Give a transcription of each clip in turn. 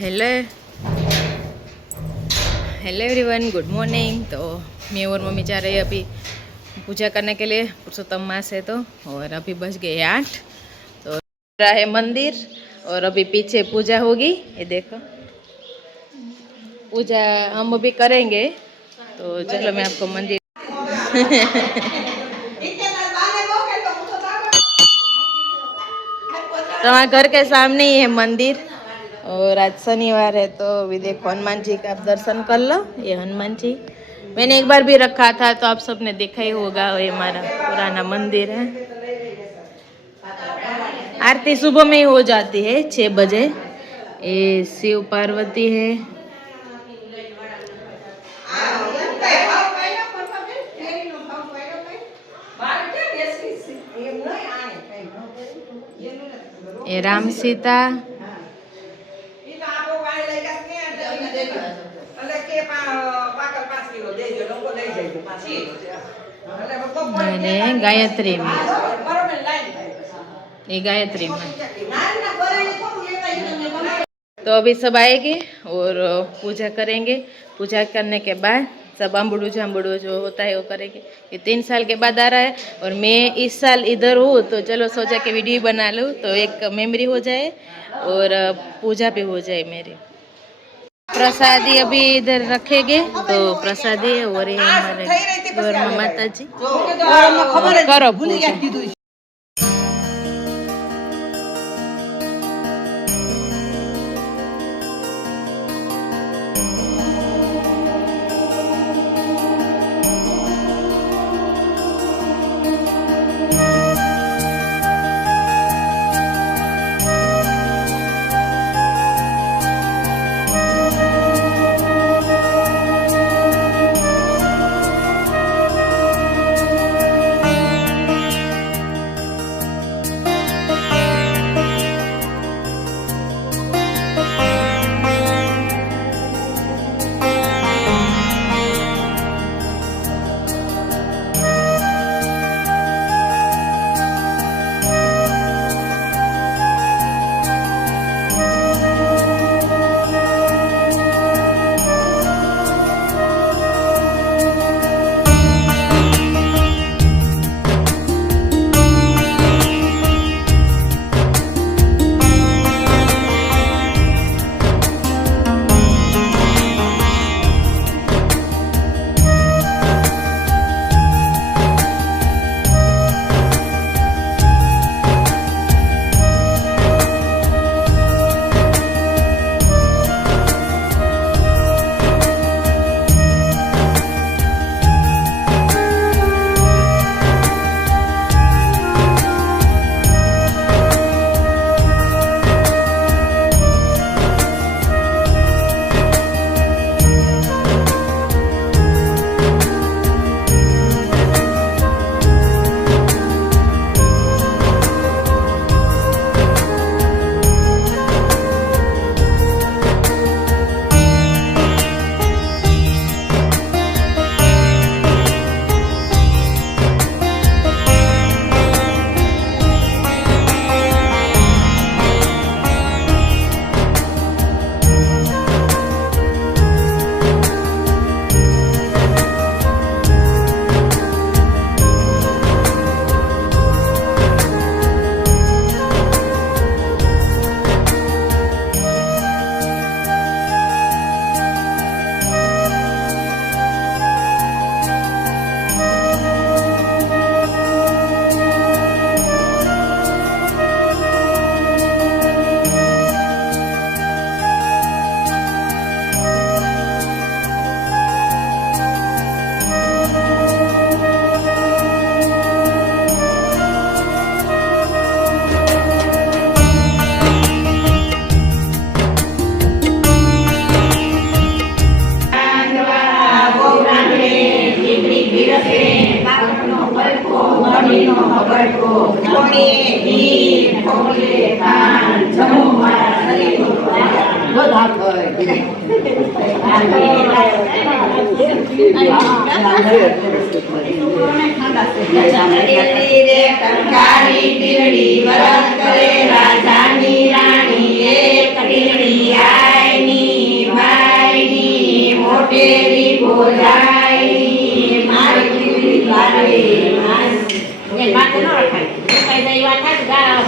Hello hello everyone, good morning. तो मैं और मम्मी जा रही है अभी पूजा करने के लिए पुरुषोत्तम मास है तो। और अभी बज गए 8। तो रहा है मंदिर और अभी पीछे पूजा होगी। ये देखो पूजा हम अभी करेंगे। तो चलो मैं आपको मंदिर तो हमारे घर के सामने ही है मंदिर। और आज शनिवार है तो अभी देखो हनुमान जी का आप दर्शन कर लो। ये हनुमान जी मैंने एक बार भी रखा था तो आप सबने देखा ही होगा। ये हमारा पुराना मंदिर है। आरती सुबह में ही हो जाती है 6 बजे। ये शिव पार्वती है। ये राम सीता। અને ગાયત્રી માં ये गायत्री में। तो अभी सब आएंगे और पूजा करेंगे। पूजा करने के बाद सब अम्बड़ू जाम्बड़ू जो होता है वो करेंगे। ये 3 साल के बाद आ रहा है और मैं इस साल इधर हूँ तो चलो सोचा कि वीडियो बना लूँ तो एक मेमोरी हो जाए और पूजा भी हो जाए मेरी। प्रसादी अभी इधर रखेंगे तो प्रसादी और ये हमारे घर में माता जी करो पूजा। राजा नी रानी एक જાય મારી દીકરી દ્વારે એ વાત ન રખાય કઈ દઈ વાત થાય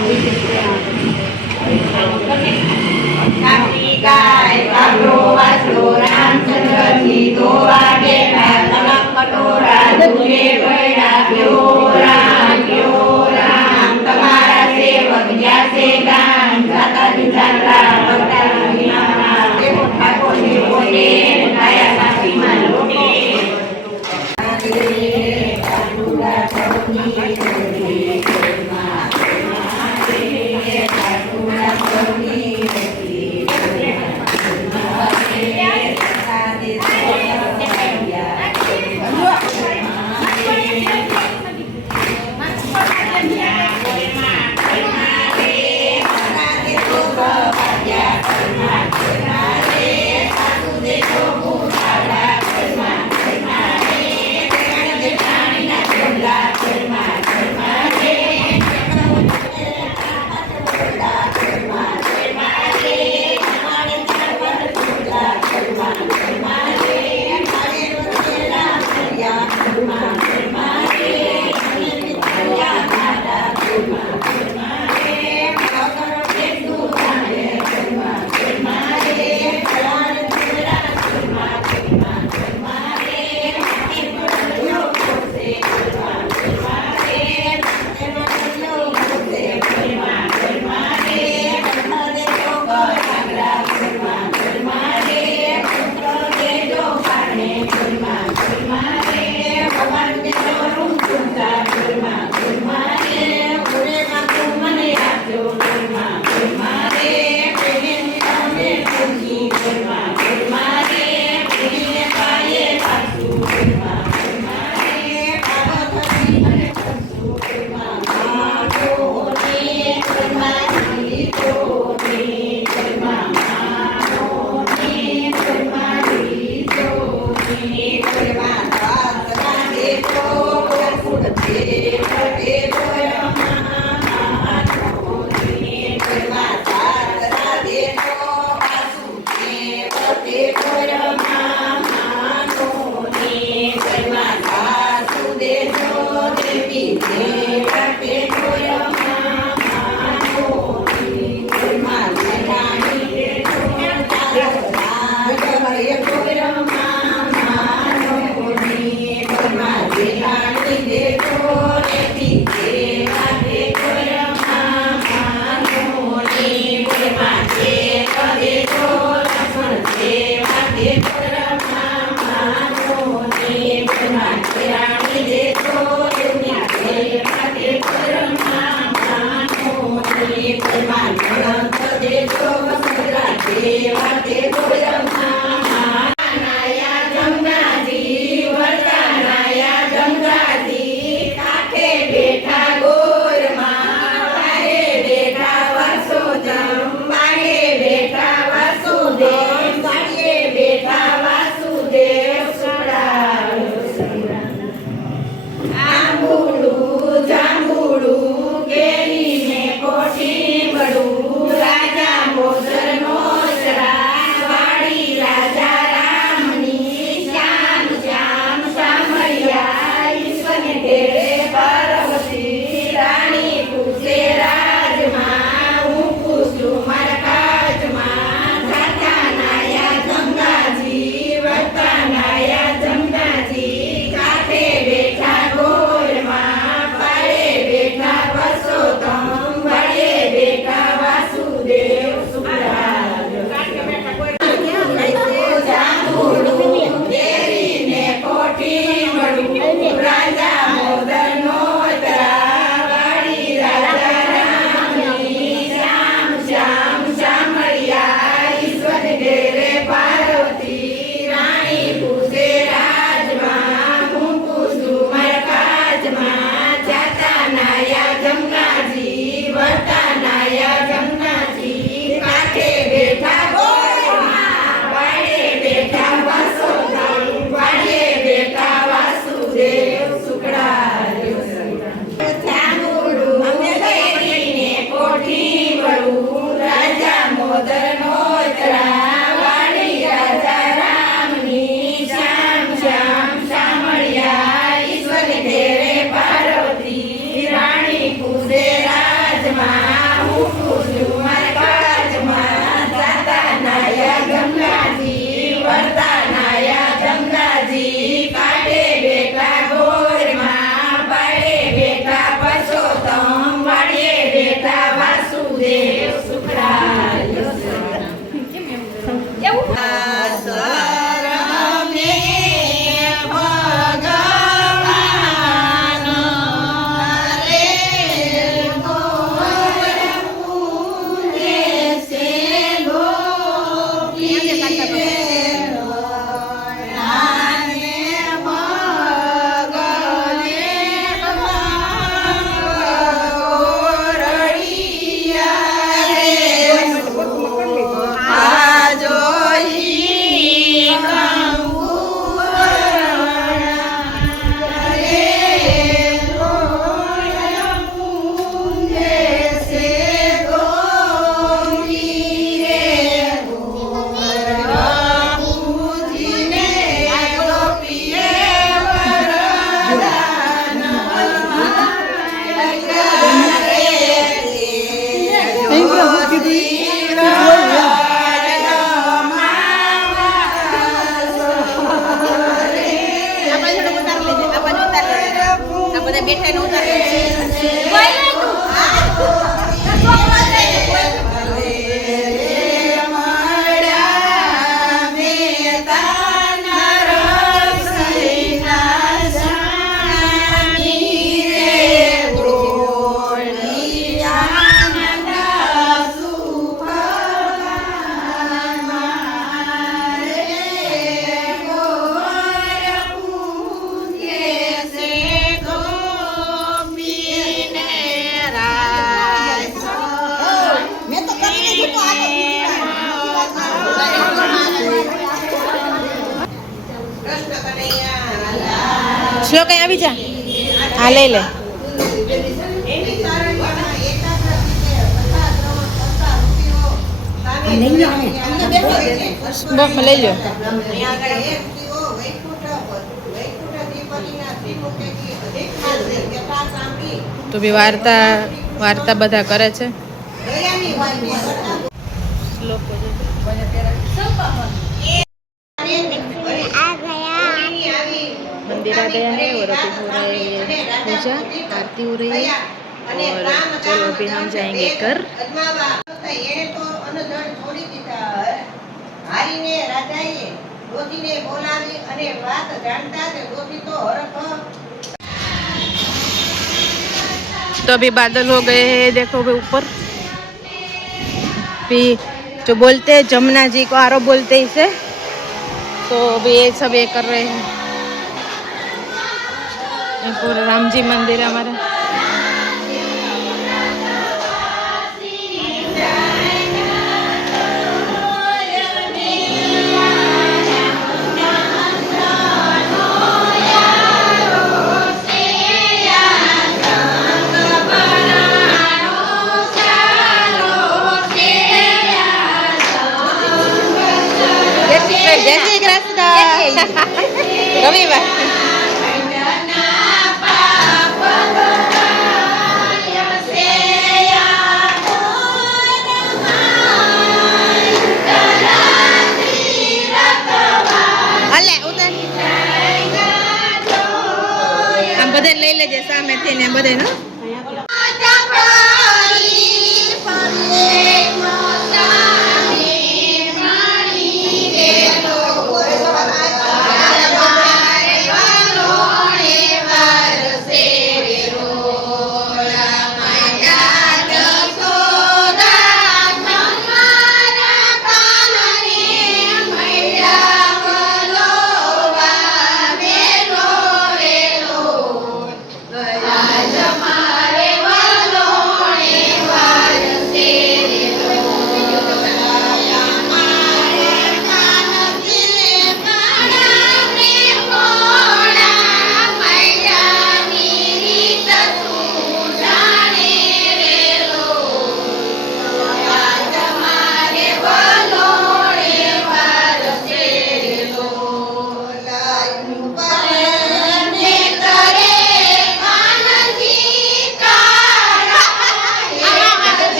ગાય કાબરો વાસરો રામચંદ્રની દોવા બેઠા તલક કટોરા દૂધે ભર્યા કયો રામ તમારા સેવક જ્યાસે ગામ જાતા જાતા ભક્તા વિના દેવો ઠાકોર ને બોલે કાયા સાચીમાં લોટે શ્લોક અહીં આવી જા. હા લઈ લે. બસ લઈ લો. તો બી વાર્તા બધા કરે છે. શ્લોકો मंदिर आ गया है और अभी हो रहा है ये पूजा, आरती हो रही है और चलो अभी हम जाएंगे घर. तो अभी बादल हो गए हैं, देखो अभी ऊपर. भी जो बोलते हैं जमुना जी को आरो बोलते हैं इसे, तो अभी ये सब ये कर रहे हैं. पूरा राम जी मंदिर है हमारा. जय श्री कृष्ण. रविवार બધે લઈ લેજે સામેથી ને બધે નો.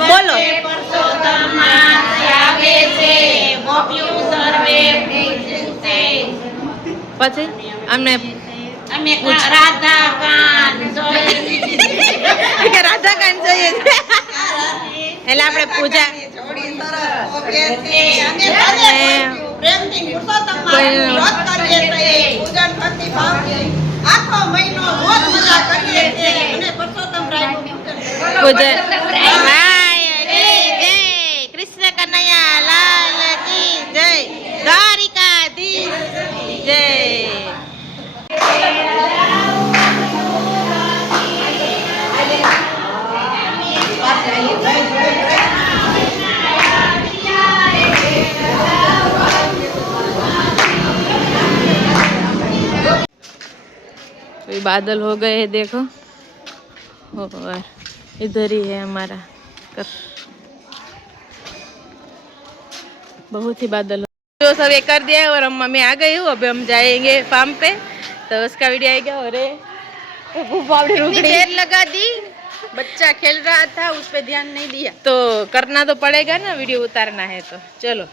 બોલો પછી અમને રાધા કાન જોઈએ છે એટલે આપણે પૂજા કૃષ્ણ કનૈયા લાલ કી જય દ્વારિકાધીશ જય तो बादल हो गए हैं देखो और इधर ही है हमारा कर बहुत ही बादल जो सब ये कर दिया है और हम मम्मी आ गई हूँ अभी हम जाएंगे फार्म पे तो उसका वीडियो आएगा और देर लगा दी बच्चा खेल रहा था उस पे ध्यान नहीं दिया तो करना तो पड़ेगा ना वीडियो उतारना है तो चलो